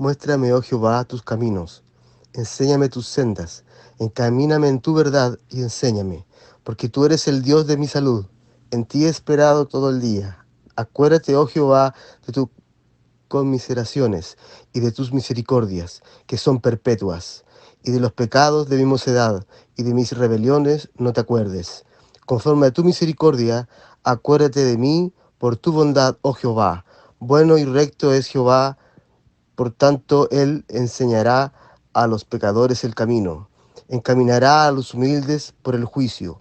Muéstrame, oh Jehová, tus caminos. Enséñame tus sendas. Encamíname en tu verdad y enséñame, porque tú eres el Dios de mi salud. En ti he esperado todo el día. Acuérdate, oh Jehová, de tus conmiseraciones y de tus misericordias, que son perpetuas, y de los pecados de mi mocedad y de mis rebeliones no te acuerdes. Conforme a tu misericordia, acuérdate de mí por tu bondad, oh Jehová. Bueno y recto es Jehová, por tanto él enseñará a los pecadores el camino, encaminará a los humildes por el juicio,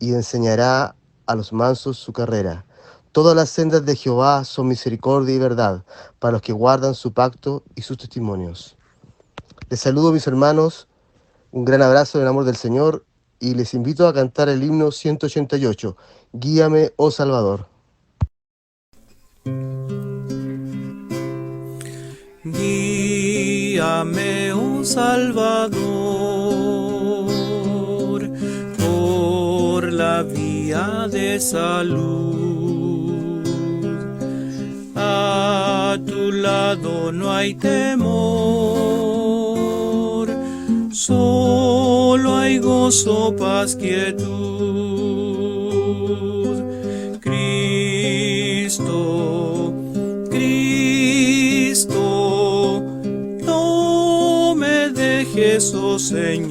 y enseñará a los mansos su carrera. Todas las sendas de Jehová son misericordia y verdad para los que guardan su pacto y sus testimonios. Les saludo, mis hermanos, un gran abrazo en el amor del Señor y les invito a cantar el himno 188, Guíame, oh Salvador. Guíame, oh Salvador, por la vía de salud. A tu lado no hay temor, solo hay gozo, paz, quietud. Cristo, Cristo, no me dejes, oh Señor,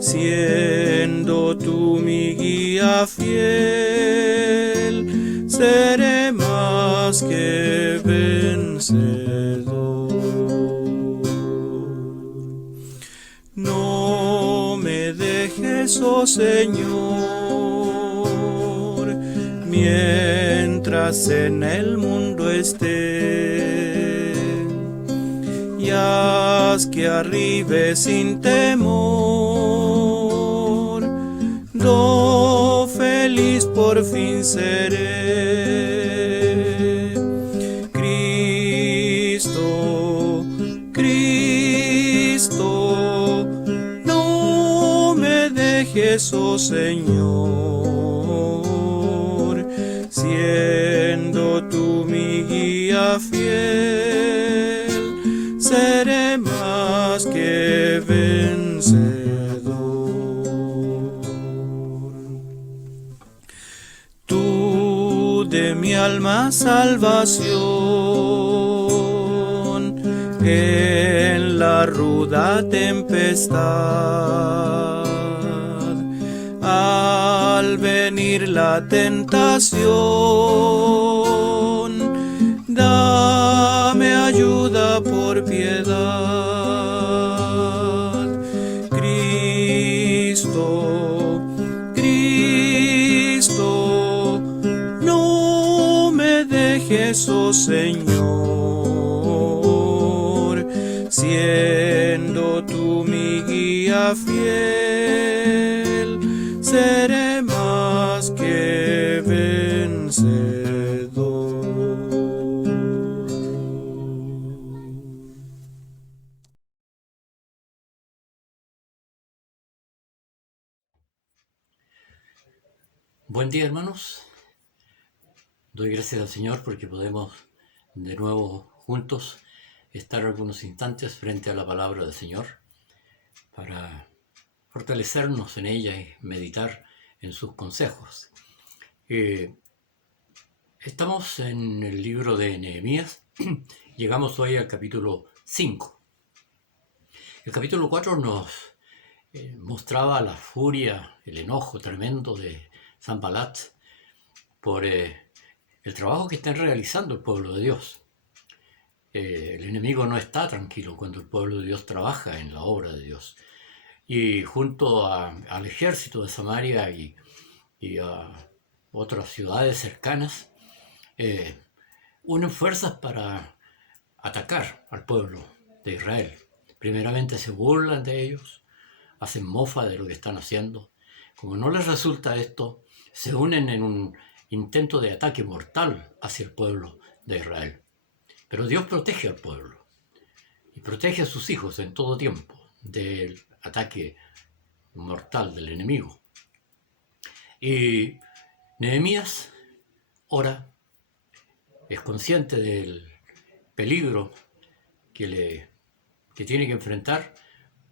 siendo tú mi guía fiel, seré más que vencedor. No me dejes, oh Señor, mientras en el mundo esté, y haz que arribe sin temor, do feliz por fin seré. Cristo, Cristo, no me dejes, oh Señor, siendo tú mi guía fiel, seré más que vencedor. Tú de mi alma salvación, en la ruda tempestad, al venir la tentación, dame ayuda por piedad. Cristo, Cristo, no me dejes, oh Señor, siendo tú mi guía fiel, seré más que vencedor. Buen día, hermanos. Doy gracias al Señor porque podemos de nuevo juntos estar algunos instantes frente a la palabra del Señor para fortalecernos en ella y meditar en sus consejos. Estamos en el libro de Nehemías. Llegamos hoy al capítulo 5. El capítulo 4 nos mostraba la furia, el enojo tremendo de Sanballat por el trabajo que están realizando el pueblo de Dios. El enemigo no está tranquilo cuando el pueblo de Dios trabaja en la obra de Dios. Y junto al ejército de Samaria y a otras ciudades cercanas, unen fuerzas para atacar al pueblo de Israel. Primeramente se burlan de ellos, hacen mofa de lo que están haciendo. Como no les resulta esto, se unen en un intento de ataque mortal hacia el pueblo de Israel. Pero Dios protege al pueblo y protege a sus hijos en todo tiempo del ataque mortal del enemigo. Y Nehemías ora, es consciente del peligro que tiene que enfrentar,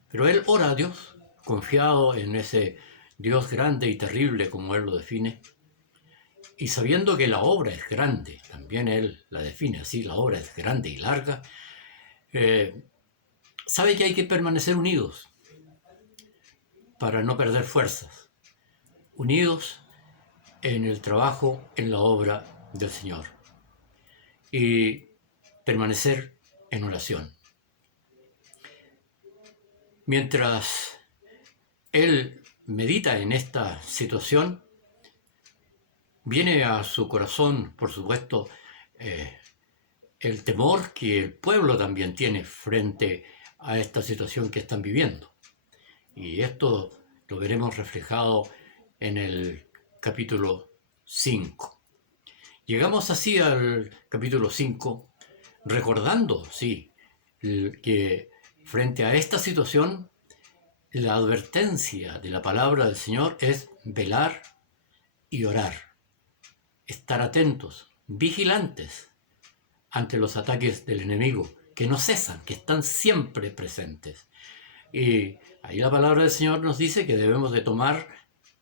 pero él ora a Dios, confiado en ese Dios grande y terrible, como él lo define, y sabiendo que la obra es grande, también él la define así, la obra es grande y larga, sabe que hay que permanecer unidos para no perder fuerzas, unidos en el trabajo, en la obra del Señor, y permanecer en oración. Mientras él medita en esta situación, viene a su corazón, por supuesto, el temor que el pueblo también tiene frente a esta situación que están viviendo. Y esto lo veremos reflejado en el capítulo 5. Llegamos así al capítulo 5, recordando, sí, que frente a esta situación, la advertencia de la palabra del Señor es velar y orar, estar atentos, vigilantes ante los ataques del enemigo, que no cesan, que están siempre presentes. Y ahí la palabra del Señor nos dice que debemos de tomar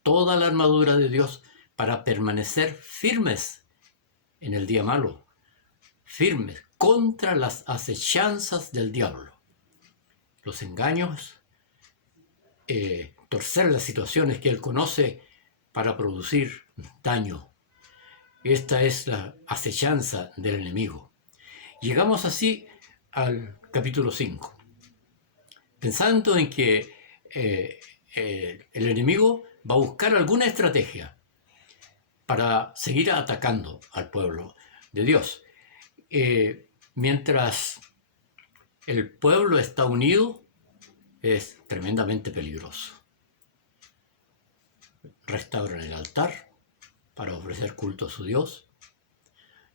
toda la armadura de Dios para permanecer firmes en el día malo, firmes contra las acechanzas del diablo, los engaños, torcer las situaciones que él conoce para producir daño. Esta es la acechanza del enemigo. Llegamos así al capítulo 5, pensando en que el enemigo va a buscar alguna estrategia para seguir atacando al pueblo de Dios. Mientras el pueblo está unido, es tremendamente peligroso. Restauran el altar para ofrecer culto a su Dios,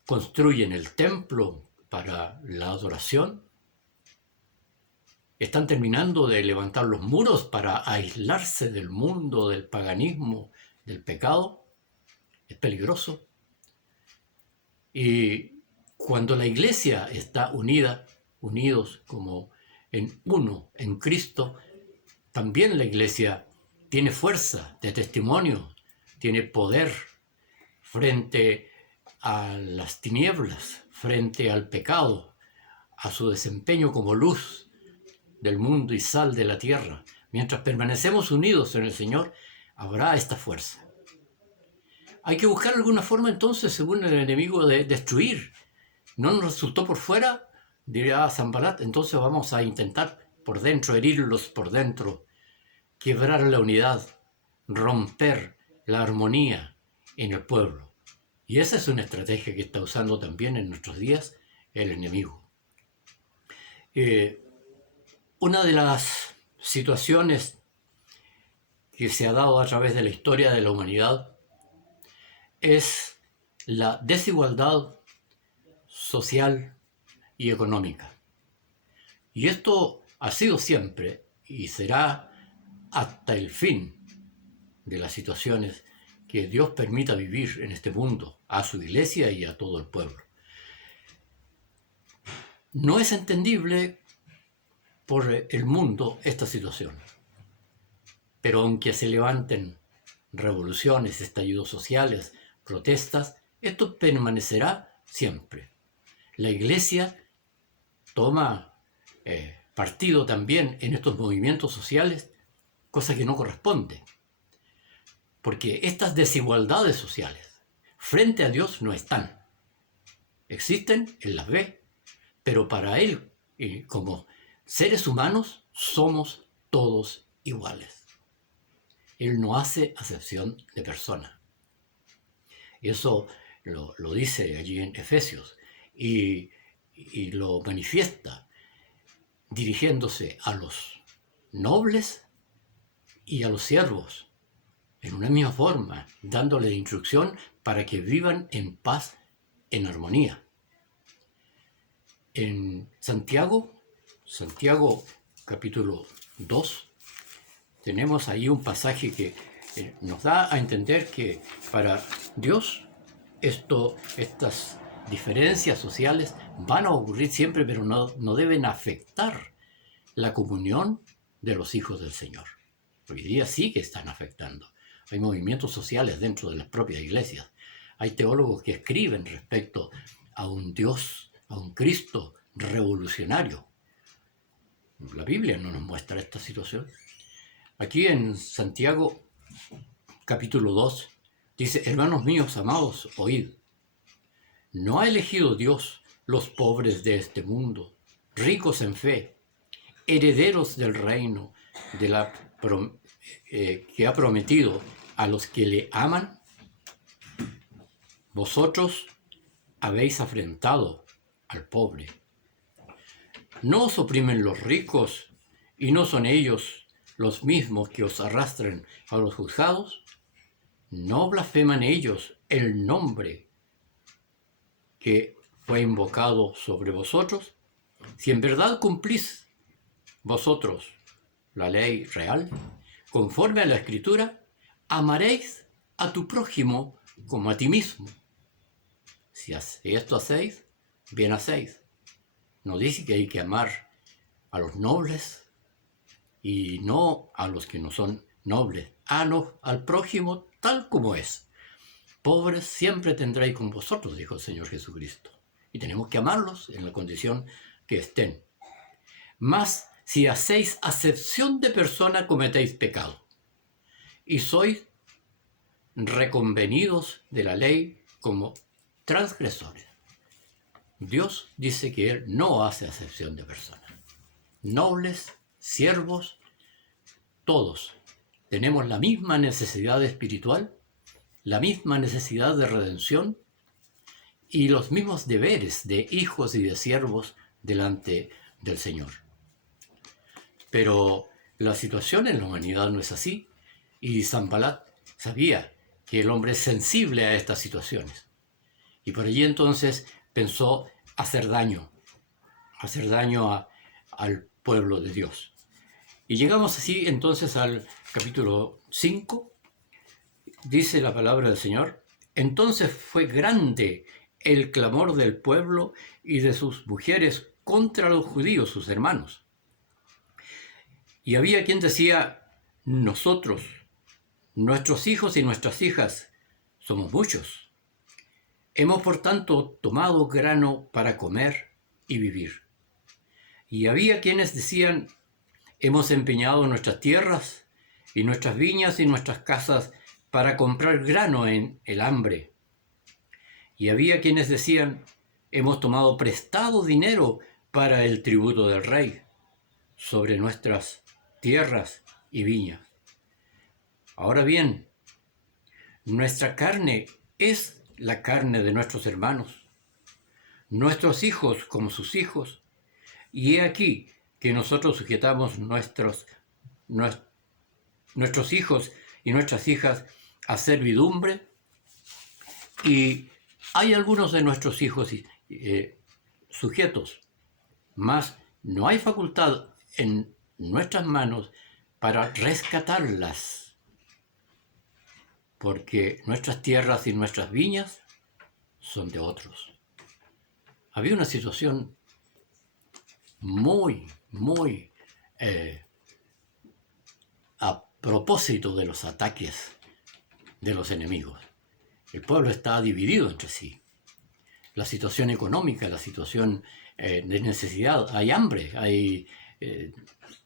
construyen el templo para la adoración, están terminando de levantar los muros para aislarse del mundo, del paganismo, del pecado. Es peligroso. Y cuando la iglesia está unidos como en uno, en Cristo, también la iglesia tiene fuerza de testimonio, tiene poder frente a las tinieblas, frente al pecado, a su desempeño como luz del mundo y sal de la tierra. Mientras permanecemos unidos en el Señor, habrá esta fuerza. Hay que buscar alguna forma entonces, según el enemigo, de destruir. No nos resultó por fuera, diría Sanballat, entonces vamos a intentar por dentro, herirlos por dentro, quebrar la unidad, romper la armonía en el pueblo. Y esa es una estrategia que está usando también en nuestros días el enemigo. Una de las situaciones que se ha dado a través de la historia de la humanidad es la desigualdad social y económica. Y esto ha sido siempre y será hasta el fin de las situaciones que Dios permita vivir en este mundo, a su iglesia y a todo el pueblo. No es entendible por el mundo esta situación, pero aunque se levanten revoluciones, estallidos sociales, protestas, esto permanecerá siempre. La iglesia toma partido también en estos movimientos sociales, cosa que no corresponde, porque estas desigualdades sociales frente a Dios no están. Existen, Él las ve, pero para Él, como seres humanos, somos todos iguales. Él no hace acepción de persona. Y eso lo dice allí en Efesios y lo manifiesta dirigiéndose a los nobles y a los siervos en una misma forma, dándole instrucción para que vivan en paz, en armonía. En Santiago capítulo 2, tenemos ahí un pasaje que nos da a entender que para Dios estas diferencias sociales van a ocurrir siempre, pero no deben afectar la comunión de los hijos del Señor. Hoy día sí que están afectando. Hay movimientos sociales dentro de las propias iglesias. Hay teólogos que escriben respecto a un Dios, a un Cristo revolucionario. La Biblia no nos muestra esta situación. Aquí en Santiago, capítulo 2, dice: hermanos míos amados, oíd. ¿No ha elegido Dios los pobres de este mundo, ricos en fe, herederos del reino que ha prometido a los que le aman? Vosotros habéis afrentado al pobre. ¿No os oprimen los ricos y no son ellos los mismos que os arrastran a los juzgados? ¿No blasfeman ellos el nombre que fue invocado sobre vosotros? Si en verdad cumplís vosotros la ley real, conforme a la Escritura, amaréis a tu prójimo como a ti mismo. Si esto hacéis, bien hacéis. No dice que hay que amar a los nobles y no a los que no son nobles. Al prójimo tal como es. Pobres siempre tendréis con vosotros, dijo el Señor Jesucristo. Y tenemos que amarlos en la condición que estén. Mas si hacéis acepción de persona, cometéis pecado. Y sois reconvenidos de la ley como transgresores. Dios dice que Él no hace acepción de personas. Nobles, siervos, todos tenemos la misma necesidad espiritual, la misma necesidad de redención y los mismos deberes de hijos y de siervos delante del Señor. Pero la situación en la humanidad no es así, y Sanballat sabía que el hombre es sensible a estas situaciones. Y por allí entonces pensó hacer daño al pueblo de Dios. Y llegamos así entonces al capítulo 5. Dice la palabra del Señor: entonces fue grande el clamor del pueblo y de sus mujeres contra los judíos, sus hermanos. Y había quien decía: nosotros, nuestros hijos y nuestras hijas, somos muchos. Hemos por tanto tomado grano para comer y vivir. Y había quienes decían: hemos empeñado nuestras tierras y nuestras viñas y nuestras casas para comprar grano en el hambre. Y había quienes decían: hemos tomado prestado dinero para el tributo del rey sobre nuestras tierras y viñas. Ahora bien, nuestra carne es la carne de nuestros hermanos, nuestros hijos como sus hijos, y he aquí que nosotros sujetamos nuestros hijos y nuestras hijas a servidumbre, y hay algunos de nuestros hijos sujetos, mas no hay facultad en nuestras manos para rescatarlas, porque nuestras tierras y nuestras viñas son de otros. Había una situación muy a propósito de los ataques de los enemigos. El pueblo está dividido entre sí. La situación económica, la situación de necesidad, hay hambre, hay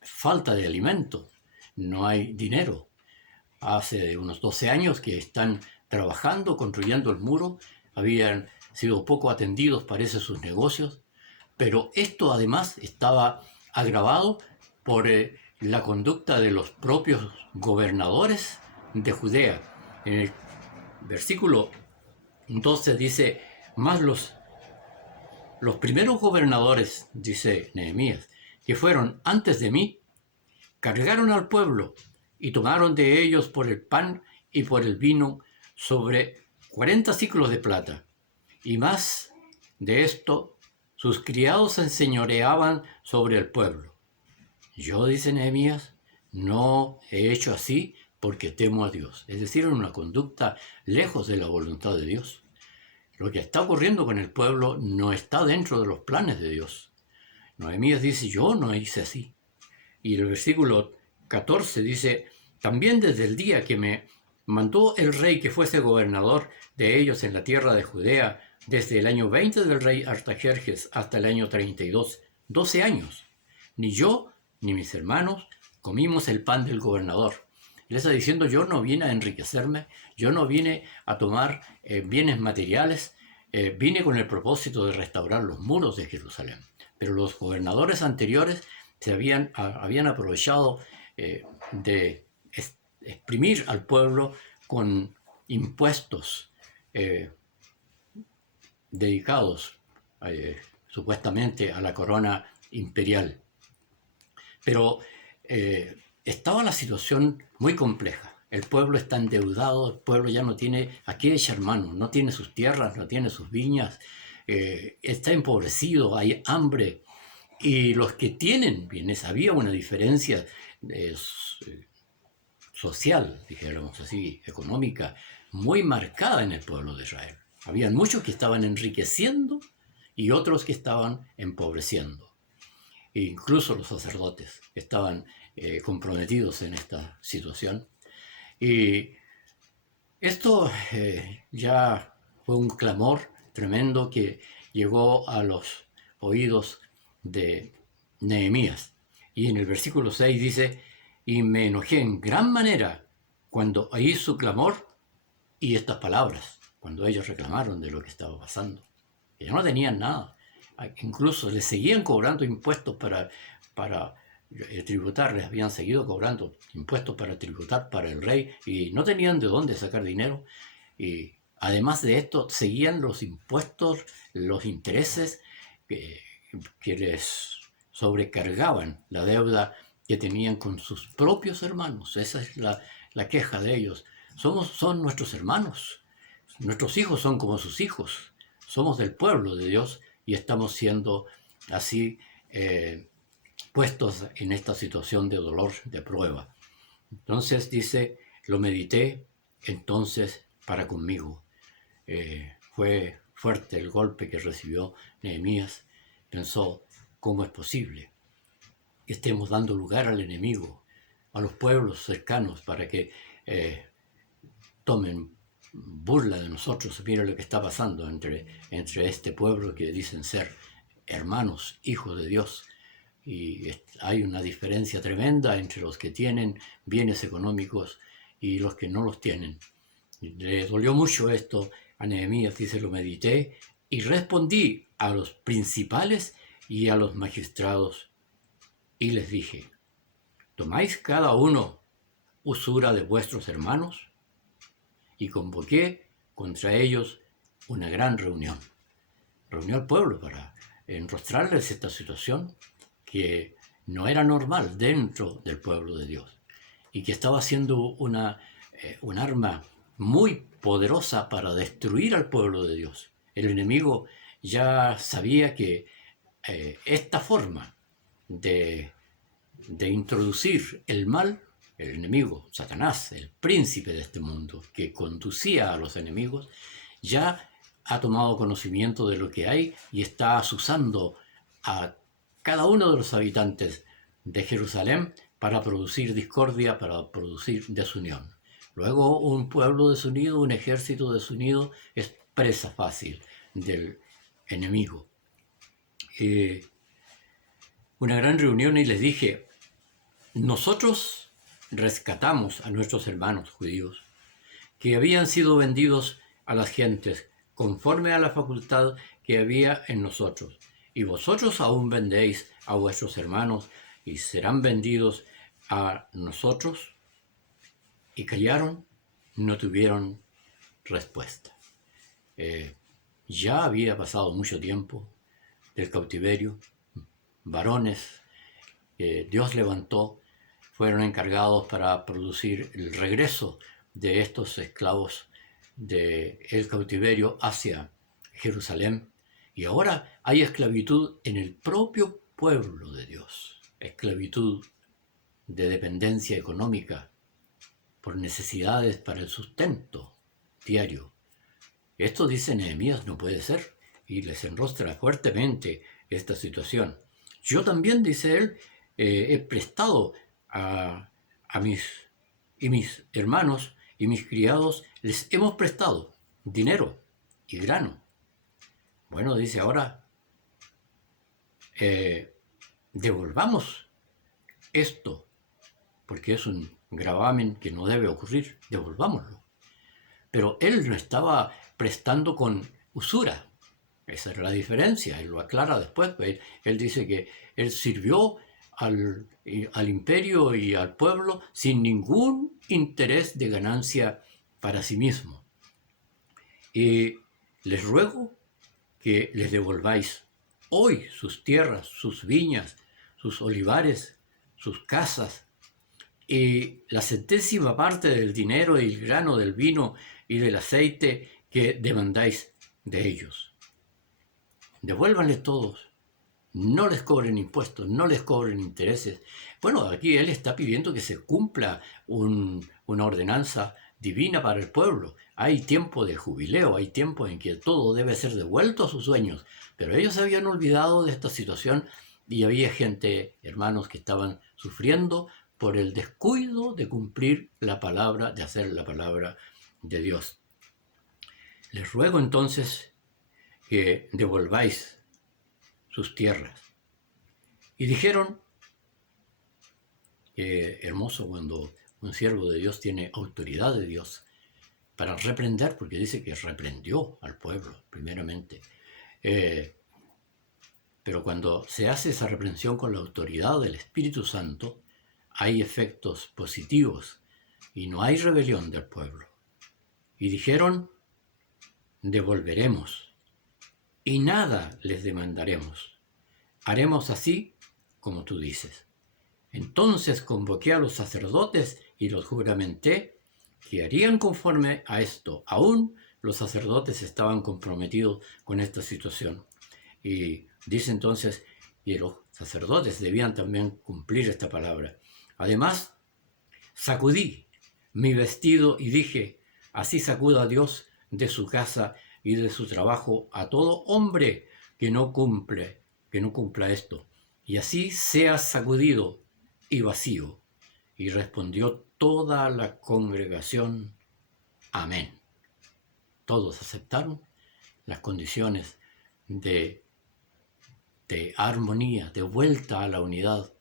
falta de alimento, no hay dinero. Hace unos 12 años que están trabajando, construyendo el muro, habían sido poco atendidos, parece, sus negocios, pero esto además estaba agravado por la conducta de los propios gobernadores de Judea. En el versículo 12 dice: más los primeros gobernadores, dice Nehemías, que fueron antes de mí, cargaron al pueblo y tomaron de ellos por el pan y por el vino sobre 40 siclos de plata. Y más de esto, sus criados se enseñoreaban sobre el pueblo. Yo, dice Nehemías, no he hecho así porque temo a Dios. Es decir, en una conducta lejos de la voluntad de Dios. Lo que está ocurriendo con el pueblo no está dentro de los planes de Dios. Nehemías dice, yo no hice así. Y el versículo 14 dice, también desde el día que me mandó el rey que fuese gobernador de ellos en la tierra de Judea, desde el año 20 del rey Artajerjes hasta el año 32, 12 años, ni yo ni mis hermanos comimos el pan del gobernador. Él está diciendo, yo no vine a enriquecerme, yo no vine a tomar bienes materiales, vine con el propósito de restaurar los muros de Jerusalén. Pero los gobernadores anteriores se habían aprovechado de exprimir al pueblo con impuestos dedicados supuestamente a la corona imperial. Pero estaba la situación muy compleja. El pueblo está endeudado, el pueblo ya no tiene a qué echar mano, no tiene sus tierras, no tiene sus viñas, está empobrecido, hay hambre. Y los que tienen bienes, había una diferencia social, dijéramos así, económica, muy marcada en el pueblo de Israel. Habían muchos que estaban enriqueciendo y otros que estaban empobreciendo. E incluso los sacerdotes estaban comprometidos en esta situación. Y esto ya fue un clamor tremendo que llegó a los oídos de Nehemías. Y en el versículo 6 dice, y me enojé en gran manera cuando oí su clamor y estas palabras, cuando ellos reclamaron de lo que estaba pasando. Ellos no tenían nada. Incluso les seguían cobrando impuestos para tributar, les habían seguido cobrando impuestos para tributar para el rey y no tenían de dónde sacar dinero. Y además de esto, seguían los impuestos, los intereses que les sobrecargaban la deuda que tenían con sus propios hermanos. Esa es la queja de ellos. Son nuestros hermanos. Nuestros hijos son como sus hijos. Somos del pueblo de Dios y estamos siendo así puestos en esta situación de dolor, de prueba. Entonces dice, lo medité entonces para conmigo. Fue fuerte el golpe que recibió Nehemías. Pensó, ¿cómo es posible que estemos dando lugar al enemigo, a los pueblos cercanos, para que tomen burla de nosotros? Mira lo que está pasando entre este pueblo que dicen ser hermanos, hijos de Dios. Y hay una diferencia tremenda entre los que tienen bienes económicos y los que no los tienen. Le dolió mucho esto a Nehemías, dice, lo medité y respondí a los principales y a los magistrados y les dije, ¿tomáis cada uno usura de vuestros hermanos? Y convoqué contra ellos una gran reunión. Reunió al pueblo para enrostrarles esta situación que no era normal dentro del pueblo de Dios y que estaba siendo un arma muy poderosa para destruir al pueblo de Dios. El enemigo ya sabía que esta forma de introducir el mal, el enemigo, Satanás, el príncipe de este mundo, que conducía a los enemigos, ya ha tomado conocimiento de lo que hay y está asusando a cada uno de los habitantes de Jerusalén para producir discordia, para producir desunión. Luego un pueblo desunido, un ejército desunido es presa fácil del enemigo. Una gran reunión y les dije, nosotros rescatamos a nuestros hermanos judíos que habían sido vendidos a las gentes conforme a la facultad que había en nosotros. Y vosotros aún vendéis a vuestros hermanos y serán vendidos a nosotros. Y callaron, no tuvieron respuesta. Ya había pasado mucho tiempo del cautiverio. Varones que Dios levantó fueron encargados para producir el regreso de estos esclavos del cautiverio hacia Jerusalén. Y ahora hay esclavitud en el propio pueblo de Dios, esclavitud de dependencia económica por necesidades para el sustento diario. esto dice Nehemías no puede ser, y les enrostra fuertemente esta situación. Yo también, dice él, he prestado a mis hermanos y mis criados, les hemos prestado dinero y grano. Bueno, dice ahora, devolvamos esto, porque es un gravamen que no debe ocurrir, devolvámoslo. Pero él no estaba prestando con usura. Esa es la diferencia, él lo aclara después. Él dice que él sirvió al imperio y al pueblo sin ningún interés de ganancia para sí mismo. Y les ruego que les devolváis hoy sus tierras, sus viñas, sus olivares, sus casas, y la centésima parte del dinero y el grano, del vino y del aceite que demandáis de ellos. Devuélvanles todos. No les cobren impuestos, no les cobren intereses. Bueno, aquí él está pidiendo que se cumpla una ordenanza divina para el pueblo. Hay tiempo de jubileo, hay tiempo en que todo debe ser devuelto a sus dueños. Pero ellos se habían olvidado de esta situación y había gente, hermanos, que estaban sufriendo por el descuido de cumplir la palabra, de hacer la palabra de Dios. Les ruego entonces que devolváis sus tierras. Y dijeron, hermoso cuando un siervo de Dios tiene autoridad de Dios para reprender, porque dice que reprendió al pueblo primeramente. Pero cuando se hace esa reprensión con la autoridad del Espíritu Santo, hay efectos positivos y no hay rebelión del pueblo. Y dijeron, devolveremos y nada les demandaremos. Haremos así como tú dices. Entonces convoqué a los sacerdotes y los juramenté que harían conforme a esto. Aún los sacerdotes estaban comprometidos con esta situación. Y dice entonces, y los sacerdotes debían también cumplir esta palabra. Además, sacudí mi vestido y dije, así sacuda Dios de su casa y de su trabajo a todo hombre que no cumpla esto. Y así sea sacudido y vacío. Y respondió toda la congregación, amén. Todos aceptaron las condiciones de armonía, de vuelta a la unidad,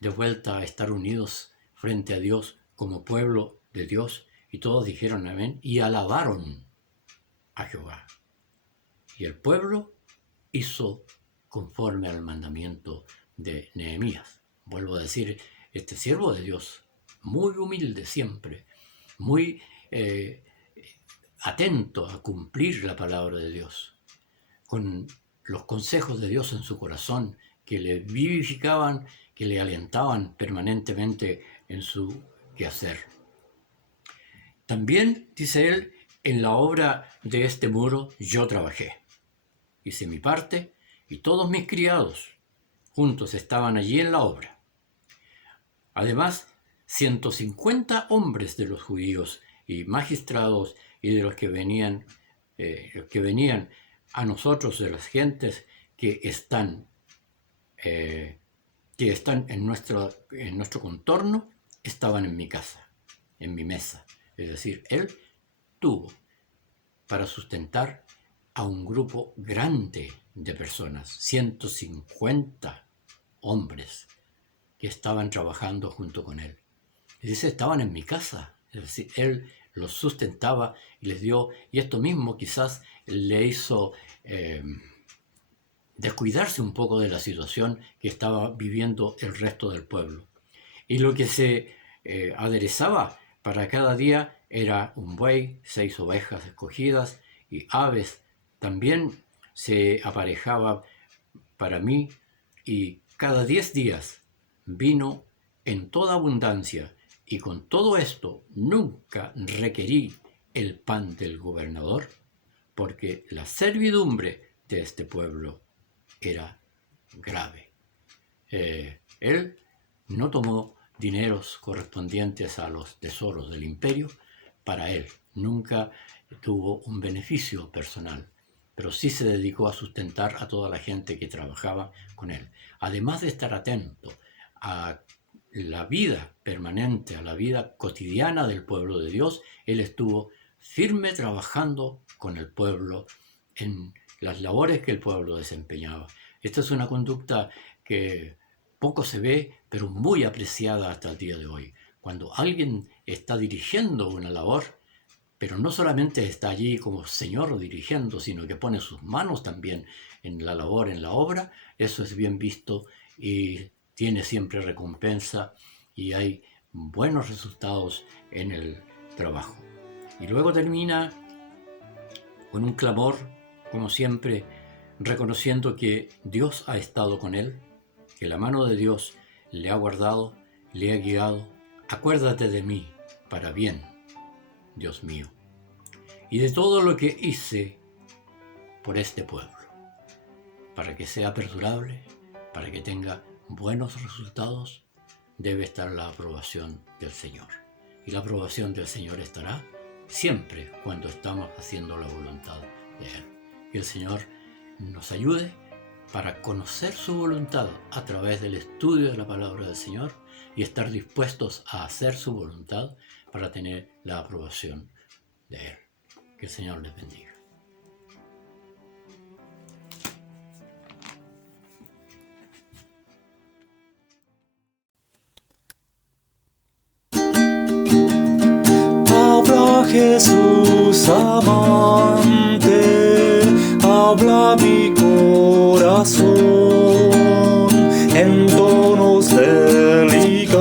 de vuelta a estar unidos frente a Dios como pueblo de Dios, y todos dijeron amén y alabaron a Jehová. Y el pueblo hizo conforme al mandamiento de Nehemías. Vuelvo a decir, este siervo de Dios, muy humilde siempre, muy atento a cumplir la palabra de Dios, con los consejos de Dios en su corazón, que le vivificaban, que le alentaban permanentemente en su quehacer. También, dice él, en la obra de este muro yo trabajé. Hice mi parte y todos mis criados juntos estaban allí en la obra. Además, 150 hombres de los judíos y magistrados y de los que venían a nosotros, de las gentes que están en nuestro contorno, estaban en mi casa, en mi mesa. Es decir, él tuvo para sustentar a un grupo grande de personas, 150 hombres que estaban trabajando junto con él. Y dice, estaban en mi casa. Es decir, él los sustentaba y les dio, y esto mismo quizás le hizo descuidarse un poco de la situación que estaba viviendo el resto del pueblo. Y lo que se aderezaba para cada día era un buey, 6 ovejas escogidas y aves. También se aparejaba para mí, y cada 10 días vino en toda abundancia, y con todo esto nunca requerí el pan del gobernador, porque la servidumbre de este pueblo era grave. Él no tomó dineros correspondientes a los tesoros del imperio para él, nunca tuvo un beneficio personal, pero sí se dedicó a sustentar a toda la gente que trabajaba con él. Además de estar atento a la vida permanente, a la vida cotidiana del pueblo de Dios, él estuvo firme trabajando con el pueblo en las labores que el pueblo desempeñaba. Esta es una conducta que poco se ve, pero muy apreciada hasta el día de hoy. Cuando alguien está dirigiendo una labor, pero no solamente está allí como señor dirigiendo, sino que pone sus manos también en la labor, en la obra, eso es bien visto y tiene siempre recompensa y hay buenos resultados en el trabajo. Y luego termina con un clamor, como siempre, reconociendo que Dios ha estado con él, que la mano de Dios le ha guardado, le ha guiado. Acuérdate de mí para bien, Dios mío, y de todo lo que hice por este pueblo, para que sea perdurable, para que tenga buenos resultados, debe estar la aprobación del Señor. Y la aprobación del Señor estará siempre cuando estamos haciendo la voluntad de Él. Que el Señor nos ayude para conocer su voluntad a través del estudio de la palabra del Señor y estar dispuestos a hacer su voluntad para tener la aprobación de Él. Que el Señor les bendiga. Habla Jesús amante, habla mi corazón en tonos delicados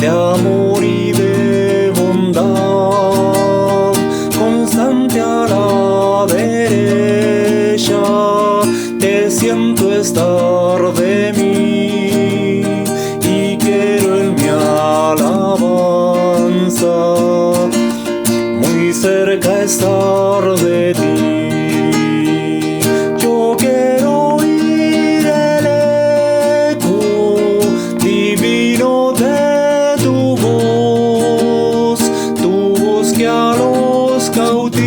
de amor y de bondad, constante a la derecha, te siento estar de mí y quiero en mi alabanza muy cerca estar de ti. Yo quiero oír el eco divino de tu voz que a los cautivos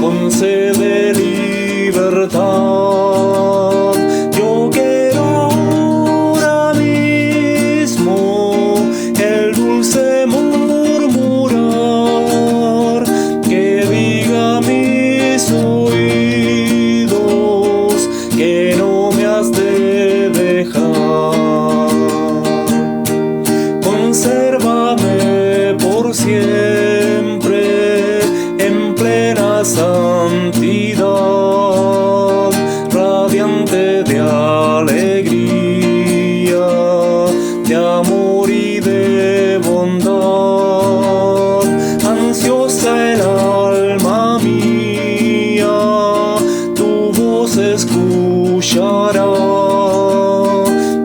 concede libertad. Yo quiero ahora mismo el dulce murmurar que diga a mis oídos que no me has de dejar. Consérvame por siempre en plena santidad, radiante de alegría, de amor y de bondad. Ansiosa el alma mía, tu voz escuchará,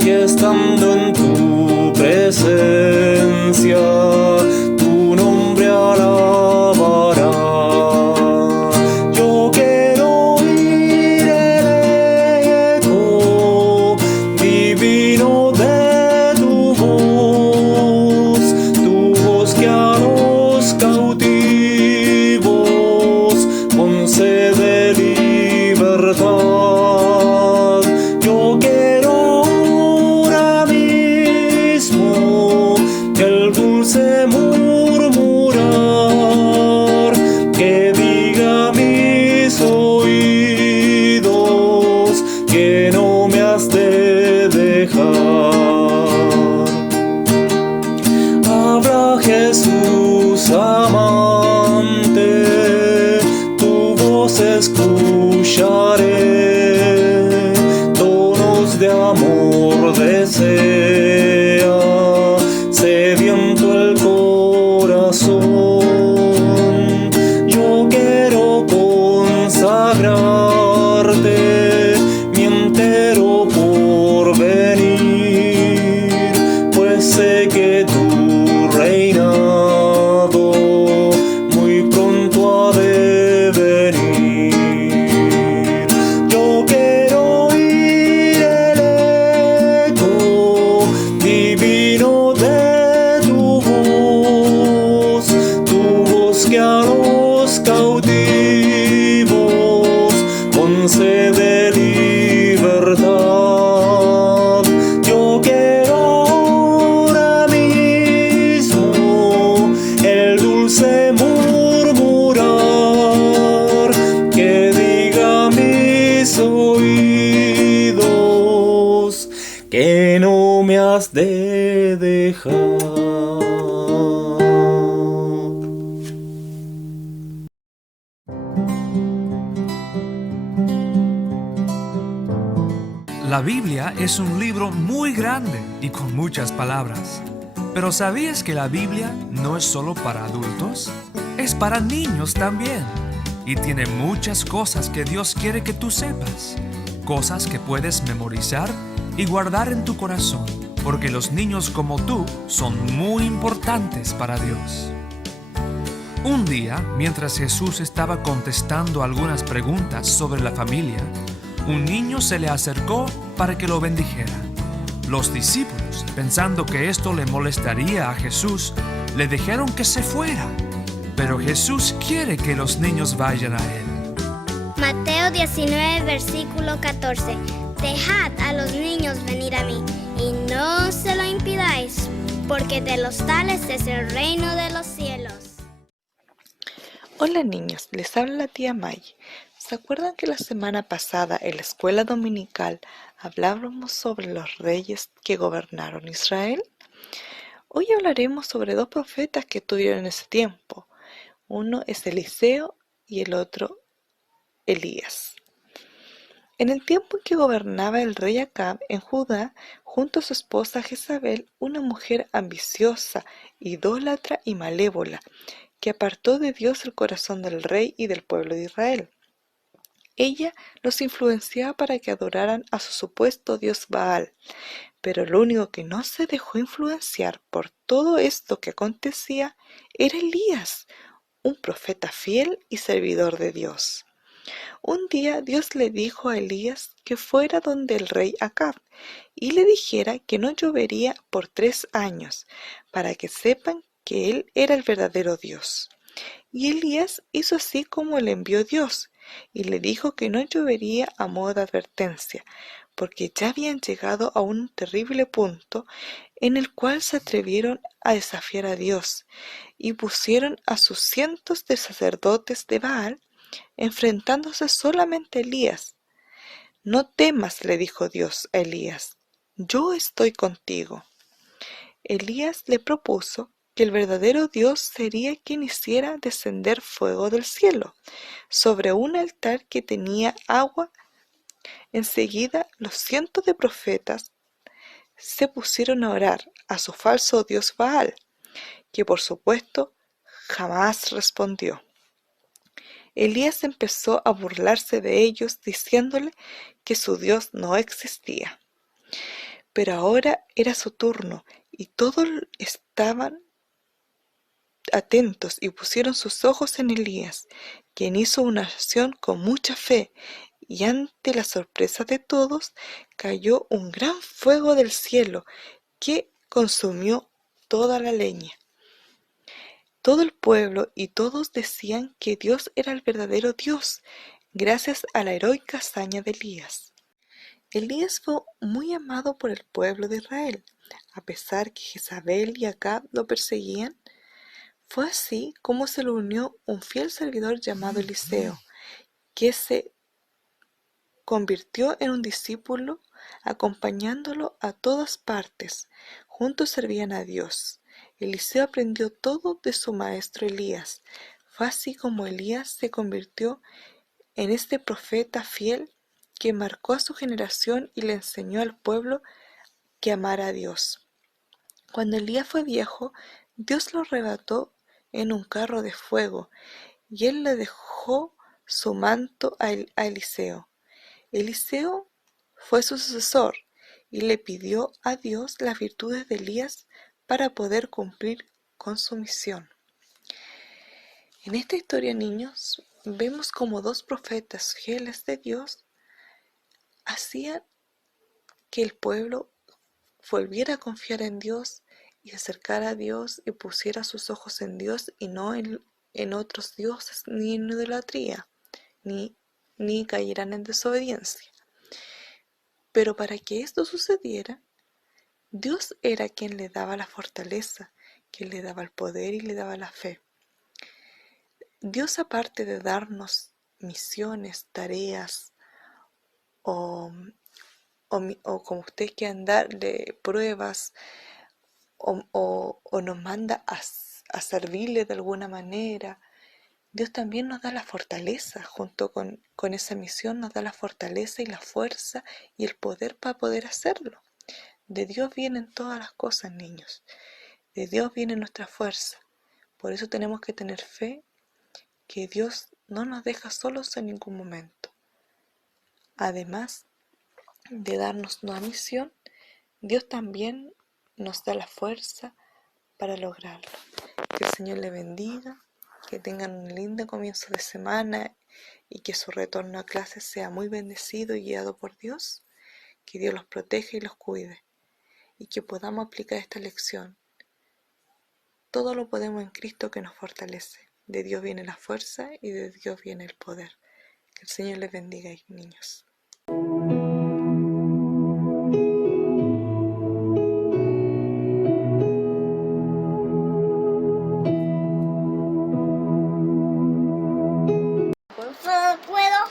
y estando en tu presencia, tu nombre alabará. Yo quiero oír el eco divino de tu voz que a los cautivos concede libertad. Yo quiero ahora mismo el dulce murmurar que diga a mis oídos que no me has de dejar. Habla Jesús amante, tu voz escucharé, tonos de amor desea, sediento el corazón. Yo quiero consagrarte mi entero porvenir, pues sé que tu reinado muy pronto ha de venir. Yo quiero oír el eco que no me has de dejar. La Biblia es un libro muy grande y con muchas palabras. Pero ¿sabías que la Biblia no es solo para adultos? Es para niños también. Y tiene muchas cosas que Dios quiere que tú sepas. Cosas que puedes memorizar y guardar en tu corazón. Porque los niños como tú son muy importantes para Dios. Un día, mientras Jesús estaba contestando algunas preguntas sobre la familia, un niño se le acercó para que lo bendijera. Los discípulos, pensando que esto le molestaría a Jesús, le dijeron que se fuera. Pero Jesús quiere que los niños vayan a Él. Mateo 19, versículo 14. Dejad a los niños venir a mí, y no se lo impidáis, porque de los tales es el reino de los cielos. Hola niños, les habla la tía May. ¿Se acuerdan que la semana pasada en la escuela dominical hablábamos sobre los reyes que gobernaron Israel? Hoy hablaremos sobre dos profetas que tuvieron en ese tiempo. Uno es Eliseo y el otro Elías. En el tiempo en que gobernaba el rey Acab en Judá, junto a su esposa Jezabel, una mujer ambiciosa, idólatra y malévola, que apartó de Dios el corazón del rey y del pueblo de Israel. Ella los influenciaba para que adoraran a su supuesto dios Baal, pero lo único que no se dejó influenciar por todo esto que acontecía era Elías, un profeta fiel y servidor de Dios. Un día Dios le dijo a Elías que fuera donde el rey Acab y le dijera que no llovería por 3 años, para que sepan que él era el verdadero Dios. Y Elías hizo así como le envió Dios, y le dijo que no llovería a modo de advertencia, porque ya habían llegado a un terrible punto en el cual se atrevieron a desafiar a Dios, y pusieron a sus cientos de sacerdotes de Baal, enfrentándose solamente a Elías. No temas, le dijo Dios a Elías, yo estoy contigo. Elías le propuso que el verdadero Dios sería quien hiciera descender fuego del cielo sobre un altar que tenía agua. Enseguida los cientos de profetas se pusieron a orar a su falso dios Baal, que por supuesto jamás respondió. Elías empezó a burlarse de ellos diciéndole que su Dios no existía. Pero ahora era su turno y todos estaban atentos y pusieron sus ojos en Elías, quien hizo una oración con mucha fe, y ante la sorpresa de todos cayó un gran fuego del cielo que consumió toda la leña. Todo el pueblo y todos decían que Dios era el verdadero Dios, gracias a la heroica hazaña de Elías. Elías fue muy amado por el pueblo de Israel, a pesar que Jezabel y Acab lo perseguían. Fue así como se le unió un fiel servidor llamado Eliseo, que se convirtió en un discípulo, acompañándolo a todas partes. Juntos servían a Dios. Eliseo aprendió todo de su maestro Elías. Fue así como Elías se convirtió en este profeta fiel que marcó a su generación y le enseñó al pueblo que amara a Dios. Cuando Elías fue viejo, Dios lo arrebató en un carro de fuego, y él le dejó su manto a Eliseo. Eliseo fue su sucesor y le pidió a Dios las virtudes de Elías para poder cumplir con su misión. En esta historia, niños, vemos como dos profetas fieles de Dios hacían que el pueblo volviera a confiar en Dios y se acercara a Dios y pusiera sus ojos en Dios y no en otros dioses, ni en idolatría, ni cayeran en desobediencia. Pero para que esto sucediera, Dios era quien le daba la fortaleza, quien le daba el poder y le daba la fe. Dios, aparte de darnos misiones, tareas o o como ustedes quieran darle pruebas, o nos manda a servirle de alguna manera, Dios también nos da la fortaleza, junto con esa misión nos da la fortaleza y la fuerza y el poder para poder hacerlo. De Dios vienen todas las cosas, niños. De Dios viene nuestra fuerza. Por eso tenemos que tener fe que Dios no nos deja solos en ningún momento. Además de darnos una misión, Dios también nos da la fuerza para lograrlo. Que el Señor le bendiga, que tengan un lindo comienzo de semana y que su retorno a clases sea muy bendecido y guiado por Dios. Que Dios los proteja y los cuide y que podamos aplicar esta lección. Todo lo podemos en Cristo que nos fortalece. De Dios viene la fuerza y de Dios viene el poder. Que el Señor les bendiga, niños. Solo puedo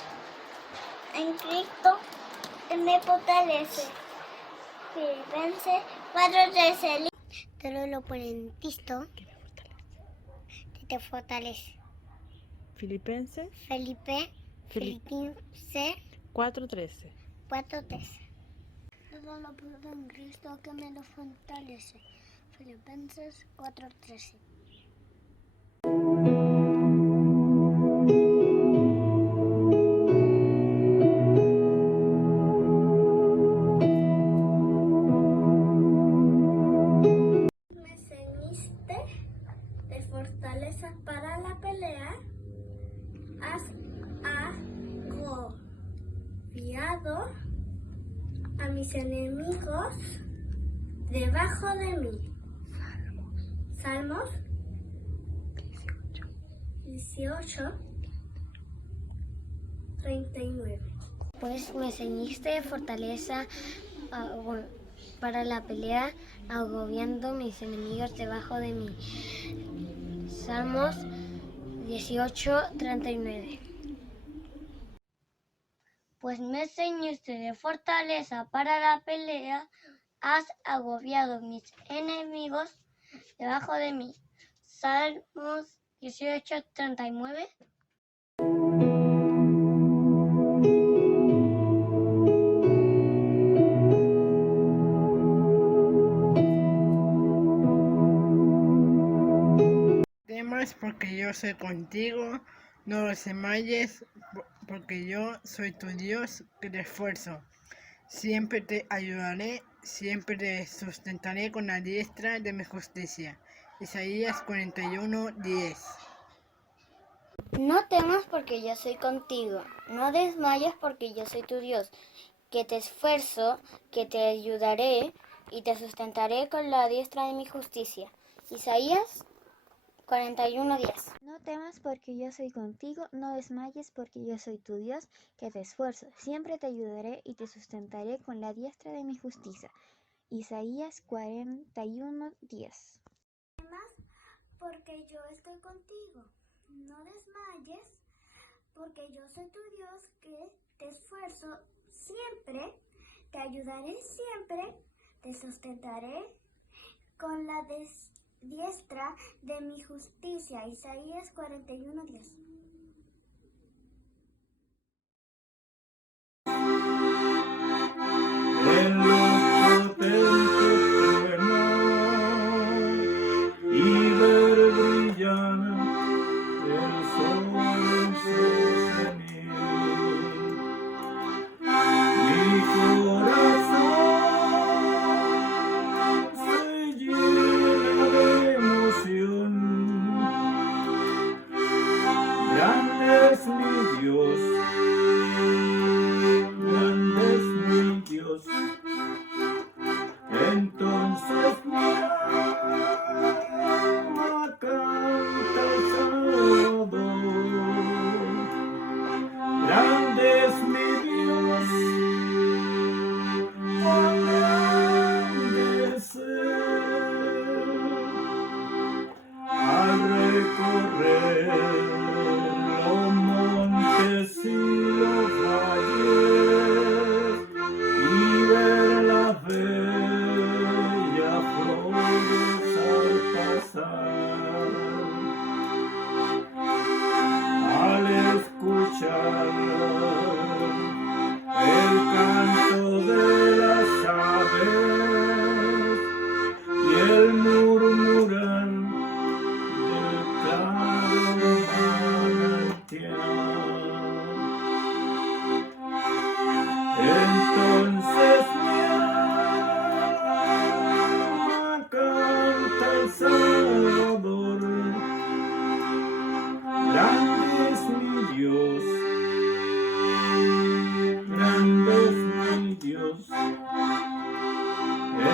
en Cristo que me fortalece. Filipenses 4:13. Solo lo puedo en Cristo que te fortalece. Filipenses Filipenses 4:13. 4:13. Todo lo puedo en Cristo que me lo fortalece. Filipenses 4:13. Me ceñiste de fortaleza para la pelea. Has agobiado a mis enemigos debajo de mí. Salmos 18:39. Pues me ceñiste de fortaleza para la pelea, agobiando mis enemigos debajo de mí. Salmos 18:39. Pues me ceñiste de fortaleza para la pelea, has agobiado mis enemigos debajo de mí. Salmos 18:39. Temas porque yo soy contigo, no los desmayes, porque yo soy tu Dios que te esfuerzo. Siempre te ayudaré, siempre te sustentaré con la diestra de mi justicia. Isaías 41:10. No temas porque yo soy contigo, no desmayes porque yo soy tu Dios, que te esfuerzo, que te ayudaré y te sustentaré con la diestra de mi justicia. Isaías 41:10. No temas porque yo soy contigo, no desmayes porque yo soy tu Dios, que te esfuerzo. Siempre te ayudaré y te sustentaré con la diestra de mi justicia. Isaías 41:10. Porque yo estoy contigo, no desmayes porque yo soy tu Dios, que te esfuerzo siempre, te ayudaré siempre, te sustentaré con la diestra de mi justicia. Isaías 41:10. En lo potente truenar y ver brillar el sol en su cenit. Mi corazón se llena de emoción. Grande es mi Dios, grande es mi Dios. Entonces mi alma canta el Salvador. Grande es mi Dios, cuán grande es Él. Al recorrer los montes y los valles y ver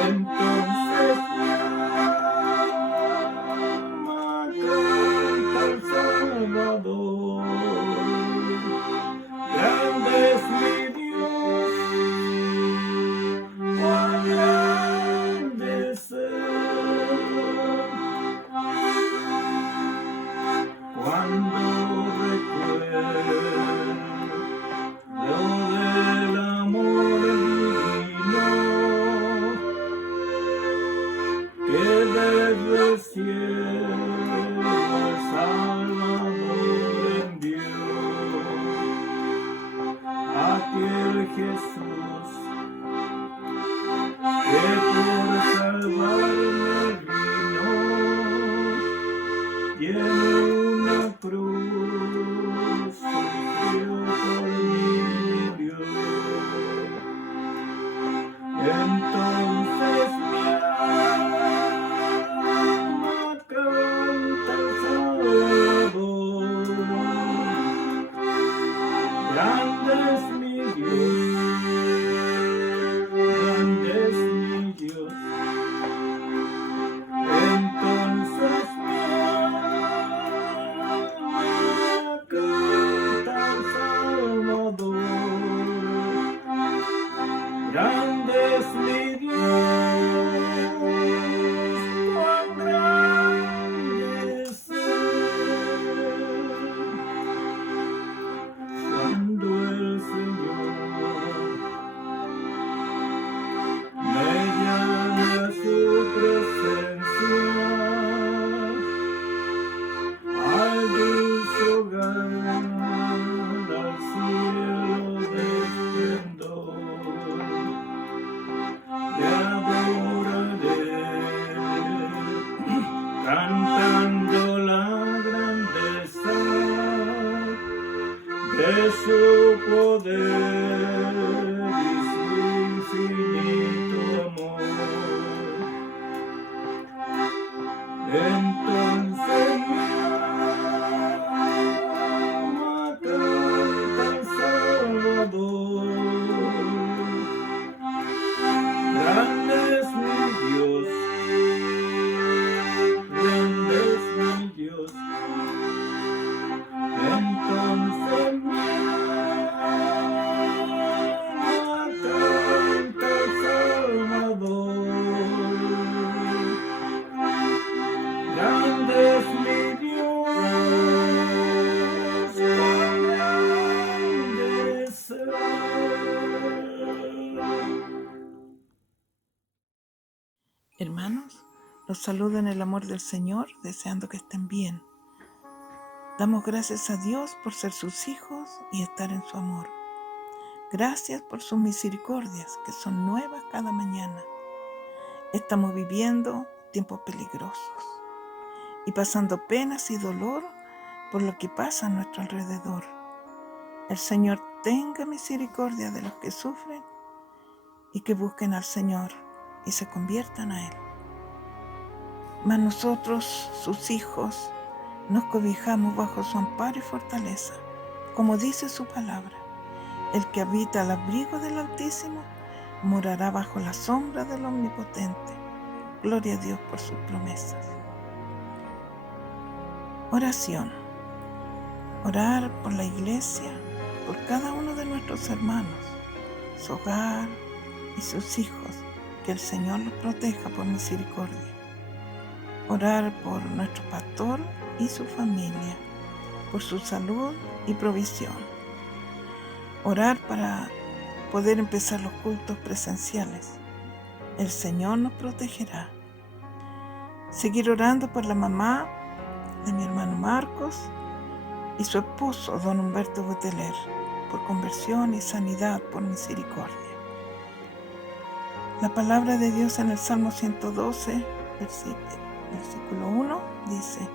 Entonces mi alma canta al Salvador. Grande es mi Dios, cuán grande es Él. Cuando recuerdo del amor divino que desde el cielo el Salvador envió, aquel Jesús que por salvarme vino y en una cruz sufrió por mí murió. Entonces mi alma canta al Salvador. Grande es mi Dios, grande es mi Dios. Entonces mi alma canta al Salvador. Grande es mi Dios, cuán grande es Él. Cuando el Señor me llame a su presencia, al dulce hogar, al cielo de esplendor, te adoraré, cantando la grandeza de su poder y su infinito amor. Entonces mi alma canta al Salvador. Grande es mi Dios, grande es mi Dios. Entonces mi alma canta al Salvador. Grande es mi Dios, cuán grande es Él. Hermanos, los saludo en el amor del Señor, deseando que estén bien. Damos gracias a Dios por ser sus hijos y estar en su amor. Gracias por sus misericordias, que son nuevas cada mañana. Estamos viviendo tiempos peligrosos y pasando penas y dolor por lo que pasa a nuestro alrededor. El Señor tenga misericordia de los que sufren y que busquen al Señor y se conviertan a Él. Mas nosotros, sus hijos, nos cobijamos bajo su amparo y fortaleza, como dice su palabra. El que habita al abrigo del Altísimo morará bajo la sombra del Omnipotente. Gloria a Dios por sus promesas. Oración. Orar por la iglesia, por cada uno de nuestros hermanos, su hogar y sus hijos, que el Señor los proteja por misericordia. Orar por nuestro pastor y su familia, por su salud y provisión. Orar para poder empezar los cultos presenciales. El Señor nos protegerá. Seguir orando por la mamá de mi hermano Marcos y su esposo, don Humberto Boteler, por conversión y sanidad por misericordia. La palabra de Dios en el Salmo 112, versículo 1, dice: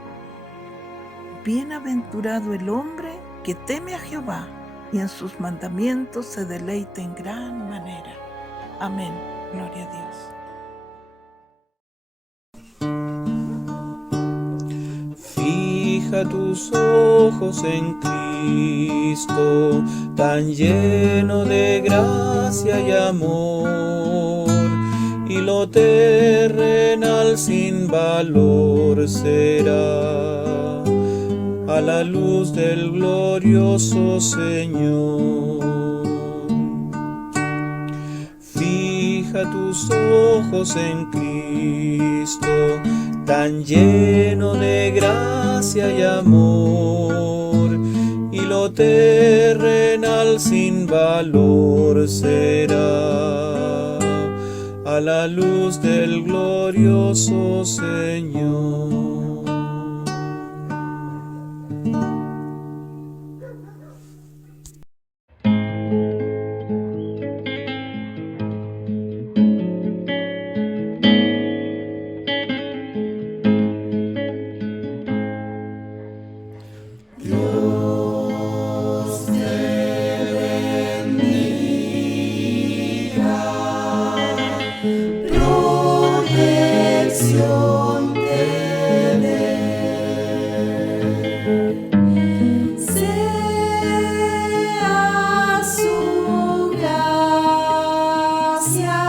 Bienaventurado el hombre que teme a Jehová y en sus mandamientos se deleita en gran manera. Amén. Gloria a Dios. Fija tus ojos en Cristo, Cristo, tan lleno de gracia y amor, y lo terrenal sin valor será a la luz del glorioso Señor. Fija tus ojos en Cristo, tan lleno de gracia y amor, y lo terrenal sin valor será a la luz del glorioso Señor. Sea su gracia